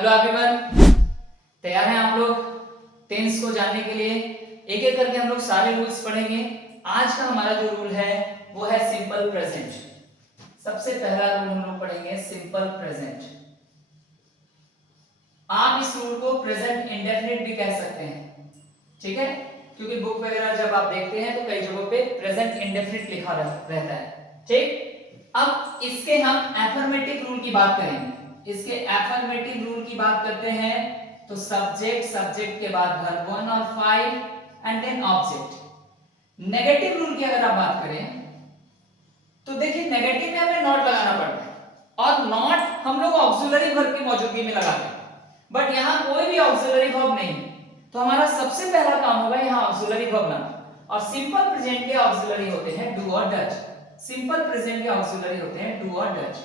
Hello everyone, तैयार हैं आप लोग टेंस को जानने के लिए? एक एक करके हम लोग सारे रूल्स पढ़ेंगे। आज का हमारा जो रूल है वो है सिंपल प्रेजेंट। सबसे पहला रूल हम लोग पढ़ेंगे सिंपल प्रेजेंट। आप इस रूल को प्रेजेंट इंडेफिनिट भी कह सकते हैं, ठीक है? क्योंकि बुक वगैरह जब आप देखते हैं तो कई जगहों पे प्रेजेंट इंडेफिनिट लिखा रहता है, ठीक? अब इसके हम एफर्मेटिव रूल की बात करेंगे। इसके एफर्मेटिव रूल की बात करते हैं तो सब्जेक्ट के बाद वर्ब 1 और 5 and then object. Negative rule की अगर आप बात करें तो देखिए नेगेटिव में हमें नॉट लगाना पड़ता है और नॉट हम लोग ऑक्सिलरी वर्ब की मौजूदगी में लगाते हैं, बट यहां कोई भी ऑक्सिलरी वर्ब नहीं, तो हमारा सबसे पहला काम होगा यहां ऑक्सिलरी वर्ब लाना। और सिंपल प्रेजेंट के ऑक्सिलरी होते हैं डू और डज। सिंपल प्रेजेंट के ऑक्सिलरी होते हैं डू और डज।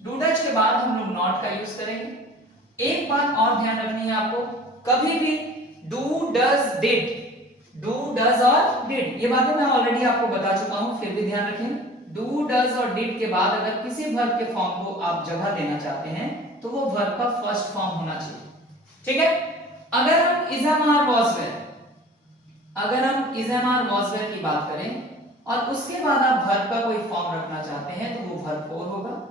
डू डज के बाद हम लोग नॉट का यूज करेंगे। एक बात और ध्यान रखनी है आपको, कभी भी do does did, do does और डिड ये बातें मैं ऑलरेडी आपको बता चुका हूं, फिर भी ध्यान रखें। डू डज और डिड के बाद अगर किसी वर्ब के फॉर्म को आप जगह देना चाहते हैं तो वो वर्ब का फर्स्ट फॉर्म होना चाहिए, ठीक है? अगर हम is am are was were, अगर हम is am are was were की बात करें और उसके बाद आप वर्ब का कोई फॉर्म रखना चाहते हैं तो वो वर्ब 4 होगा।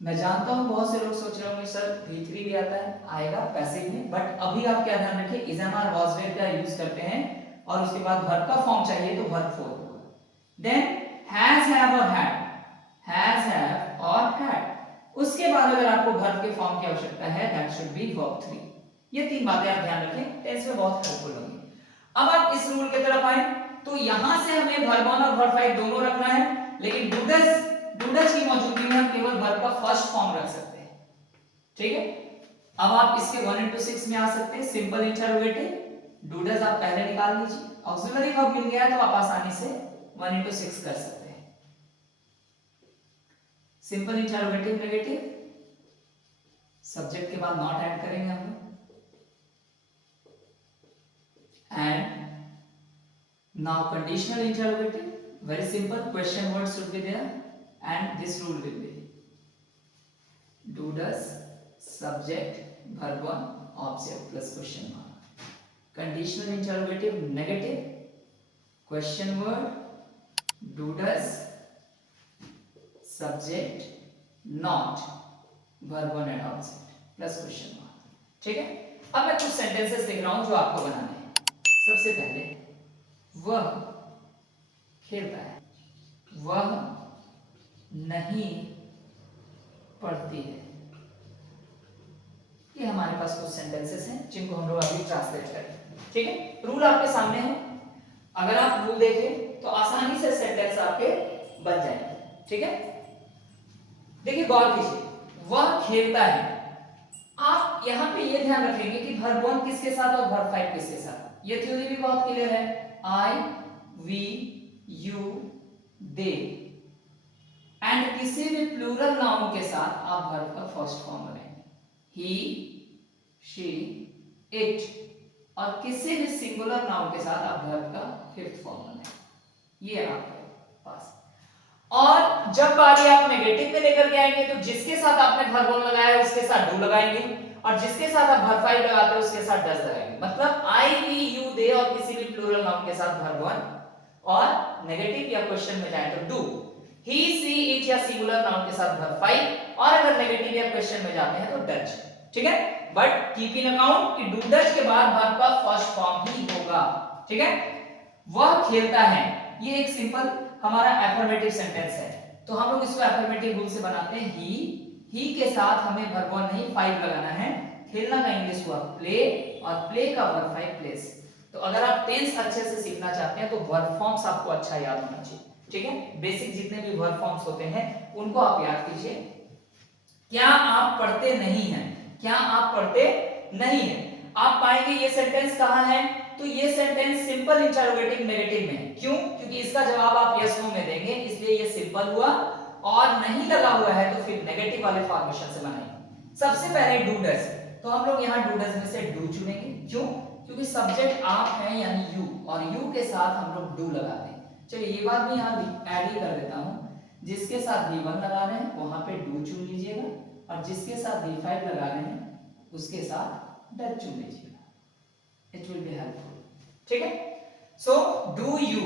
मैं जानता हूं बहुत से लोग सोच रहे होंगे सर V3 भी आता है, आएगा पैसिव में, बट अभी आप क्या ध्यान रखिए is am are was were का यूज करते हैं और उसके बाद वर्ब का फॉर्म चाहिए तो वर्ब 4 होगा। देन हैज हैव और हैड, हैज हैव और हैड, उसके बाद अगर आपको वर्ब के फॉर्म की आवश्यकता है दैट शुड बी वर्ब 3। ये तीन बातें आप ध्यान रखें, टेंस में बहुत हेल्पफुल होंगी। अब आप इस रूल की तरफ आए तो यहां से हमें वर्ब 1 और वर्ब 5 दोनों रखना है, लेकिन डूडज की मौजूदगी में हम केवल वर्ब का फर्स्ट फॉर्म रख सकते हैं, ठीक है? अब आप इसके 1 into 6 में आ सकते हैं। सिंपल इंटरोगेटिव डूडज आप पहले निकाल लीजिए, ऑक्सिलरी वर्ब मिल गया है तो आप आसानी से 1 into 6 कर सकते हैं। सिंपल इंटरोगेटिव नेगेटिव, सब्जेक्ट के बाद नॉट ऐड करेंगे हम लोग, and now conditional interrogative, very simple, question word should be there and this rule will be do does subject verb 1 object plus question mark. Conditional interrogative negative, question word do does subject not verb 1 and object plus question mark, ठीक है? अब मैं कुछ sentences लिख रहा हूं जो आपको बनाने हैं। सबसे पहले वह खेलता है, वह नहीं पढ़ती है। ये हमारे पास कुछ सेंटेंसेस हैं जिनको हम लोग अभी ट्रांसलेट करें, ठीक है? रूल आपके सामने है, अगर आप रूल देखें तो आसानी से सेंटेंस आपके बन जाएंगे, ठीक है? देखिए गौर कीजिए, वह खेलता है। आप यहां पे ये ध्यान रखेंगे कि वर्ब 1 किसके साथ और वर्ब 5 किसके साथ। ये थ्योरी भी बहुत क्लियर है, आई वी यू दे, एंड किसी भी प्लूरल नाउन के साथ आप वर्ब का फर्स्ट फॉर्म बनाएंगे, ही शी इट, और किसी भी सिंगुलर नाउन के साथ आप वर्ब का फिफ्थ फॉर्म बनाएंगे। ये आपके पास। और जब बारी आप नेगेटिव में लेकर के आएंगे तो जिसके साथ आपने वर्ब 1 लगाया है उसके साथ डू लगाएंगे, और जिसके साथ आप वर्ब 5 लगाते हो उसके साथ डज लगाएंगे। मतलब आई वी यू दे और किसी भी प्लूरल नाउन के साथ वर्ब 1, और नेगेटिव या क्वेश्चन में जाए तो डू, ही सी इट या सिंगुलर नाउन के साथ वर्ब 5, और अगर नेगेटिव या क्वेश्चन में जाते हैं तो डज, ठीक है? बट कीप इन अकाउंट कि डू डज के बाद वर्ब का फर्स्ट फॉर्म ही होगा, ठीक है? वह खेलता है, ये एक सिंपल हमारा एफर्मेटिव सेंटेंस है, तो हम लोग इसको एफर्मेटिव रूल से बनाते हैं। ही के साथ हमें वर्ब 1 नहीं 5 लगाना है। खेलना का इंग्लिश हुआ प्ले, और प्ले का वर्ब 5 प्लेस। तो अगर आप टेंस अच्छे से सीखना चाहते हैं तो वर्ब फॉर्म्स आपको अच्छा याद होना चाहिए, ठीक है? बेसिक जितने भी वर्ब फॉर्म्स होते हैं उनको आप याद कीजिए। क्या आप पढ़ते नहीं हैं? क्या आप पढ़ते नहीं हैं? आप पाएंगे ये सेंटेंस कहां है, तो ये सेंटेंस सिंपल इंटरोगेटिव नेगेटिव में है। क्यों? क्योंकि इसका जवाब आप यस नो में देंगे, इसलिए ये सिंपल हुआ, और नहीं लगा हुआ है तो फिर नेगेटिव वाले फॉर्मेशन से बनाएंगे। सबसे पहले डू डज, तो हम लोग यहां डू डज में से डू चुनेंगे। क्यों? क्योंकि सब्जेक्ट आप हैं यानी यू, और यू के साथ हम लोग डू लगाते हैं। चलिए ये बात भी यहां ऐड ही कर देता हूं, जिसके साथ V1 लगा रहे हैं वहां पे डू चुन लीजिएगा, और जिसके साथ V5 लगा रहे हैं उसके साथ डज चुन लीजिएगा, इट विल बी हेल्पफुल। ठीक है, सो डू यू।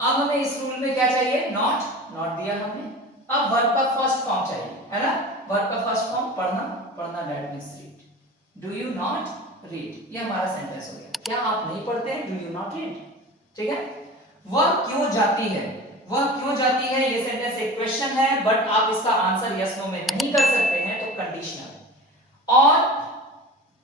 अब हमें इस रूल में क्या चाहिए, नॉट, नॉट दिया हमने। अब वर्ब का फर्स्ट फॉर्म चाहिए, है ना, वर्ब का फर्स्ट फॉर्म पढ़ना, पढ़ना that means read. Do you not read, ये हमारा सेंटेंस हो गया। क्या आप नहीं पढ़ते हैं, डू यू नॉट रीड। ठीक है, वह क्यों जाती है, वह क्यों जाती है, ये सेंटेंस एक क्वेश्चन है, बट आप इसका आंसर यस नो में नहीं कर सकते हैं, तो कंडीशनल। और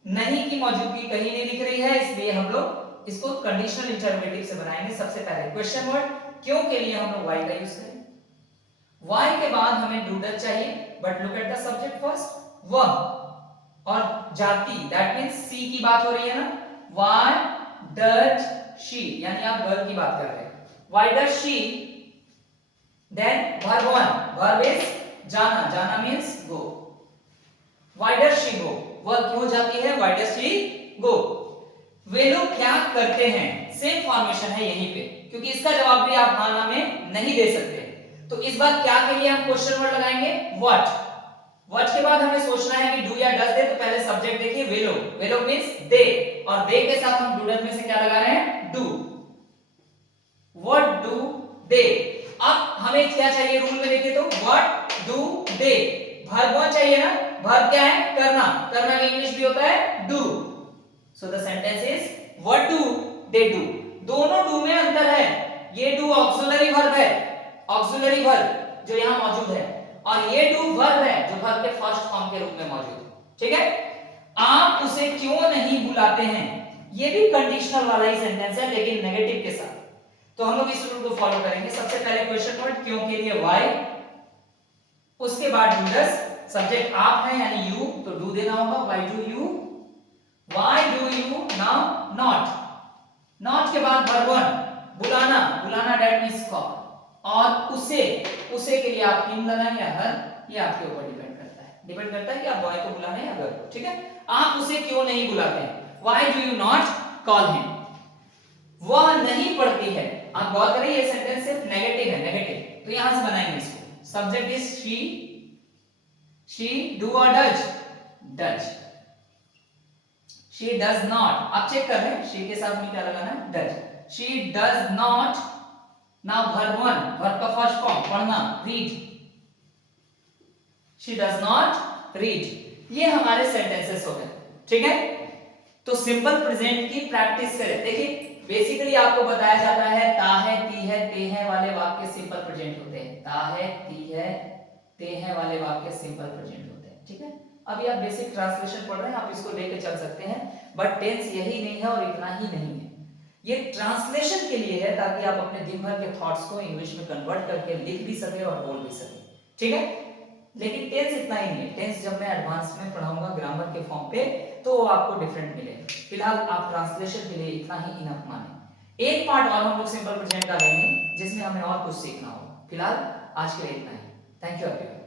नहीं की मौजूदगी कहीं नहीं दिख रही है, इसलिए हम लोग इसको कंडीशनल इंटरोगेटिव से बनाएंगे। सबसे पहले क्वेश्चन वर्ड क्यों के लिए हम लोग वाई का यूज करेंगे। वाई के बाद हमें डू डज चाहिए, but look at the subject first, वह और जाति, दैट मींस सी की बात हो रही है ना, व्हाई डज शी, यानी आप गर्ल की बात कर रहे हैं, why does she, then verb one, verb is जाना, जाना means go, why does she go, वह क्यों जाती है, व्हाई डज शी गो। वे लोग क्या करते हैं, सेम फॉर्मेशन है यहीं पे, क्योंकि इसका जवाब भी आप हाँ ना में नहीं दे सकते। तो इस बार क्या के लिए हम क्वेश्चन वर्ड लगाएंगे, व्हाट। व्हाट के बाद हमें सोचना है कि डू या डज दे, तो पहले सब्जेक्ट देखिए, वे लोग, वे लोग मींस दे, और दे के साथ हम डू डज में से क्या लगा रहे हैं, डू, व्हाट डू दे। अब हमें क्या चाहिए रूल में देखिए तो, what do they, verb one चाहिए ना, वर्ब क्या है, करना, करना का इंग्लिश भी होता है do. So the sentence is what do they do. दोनों डू में अंतर है, ये डू ऑक्सिलरी वर्ब है, ऑक्सिलरी वर्ब जो यहां मौजूद है, और ये डू वर्ब है जो वर्ब के फर्स्ट फॉर्म के रूप में मौजूद है। ठीक है, आप उसे क्यों नहीं बुलाते हैं, ये भी कंडीशनल वाला ही सेंटेंस है, लेकिन नेगेटिव के साथ। तो हम लोग इस रूल को फॉलो करेंगे। सबसे पहले क्वेश्चन वर्ड क्यों के लिए व्हाई, उसके बाद डू डज, सब्जेक्ट आप हैं यानी यू, तो डू देना होगा, why do you, why do you now not, not के बाद वर्ब वन, बुलाना, बुलाना दैट मींस कॉल, और उसे, उसे के लिए आप हिम लगाएं या हर, ये आपके ऊपर डिपेंड करता है, डिपेंड करता है कि आप बॉय को बुलाना है या गर्ल को। ठीक है, आप उसे क्यों नहीं बुलाते हैं, why do you not call him. वह नहीं पढ़ती है, आप गौर करें ये सेंटेंस सिर्फ नेगेटिव है, नेगेटिव, तो यहां से बनाएंगे इसको, सब्जेक्ट इज शी, डू और does, does, she does not, आप चेक कर रहे हैं शी के साथ में क्या लगाना है, does, she does not, now verb one, verb का फर्स्ट फॉर्म पढ़ना, read, she does not read. ये हमारे सेंटेंसेस हो गए। ठीक है, तो सिंपल प्रेजेंट की प्रैक्टिस करें। देखिए बेसिकली आपको बताया जाता है ता है, ती है, ते है वाले वाक्य सिंपल प्रेजेंट होते हैं, ता है, ती है, ते है वाले वाक्य सिंपल प्रेजेंट होते हैं। ठीक है, अभी आप बेसिक ट्रांसलेशन पढ़ रहे हैं, आप इसको लेके चल सकते हैं, बट टेंस यही नहीं है और इतना ही नहीं है, ये ट्रांसलेशन के लिए है, ताकि आप अपने दिन भर के थॉट्स को इंग्लिश में कन्वर्ट करके लिख भी सके और बोल भी सके। ठीक है, लेकिन टेंस इतना ही नहीं है, टेंस जब मैं एडवांस में पढ़ाऊंगा ग्रामर के फॉर्म पे, तो वो आपको डिफरेंट मिलेगा। फिलहाल आप ट्रांसलेशन के लिए इतना ही इनफ माने। एक पार्ट और हम लोग सिंपल प्रेजेंट का लेंगे, जिसमें हमें और कुछ सीखना होगा। फिलहाल आज के लिए इतना ही। Thank you everyone.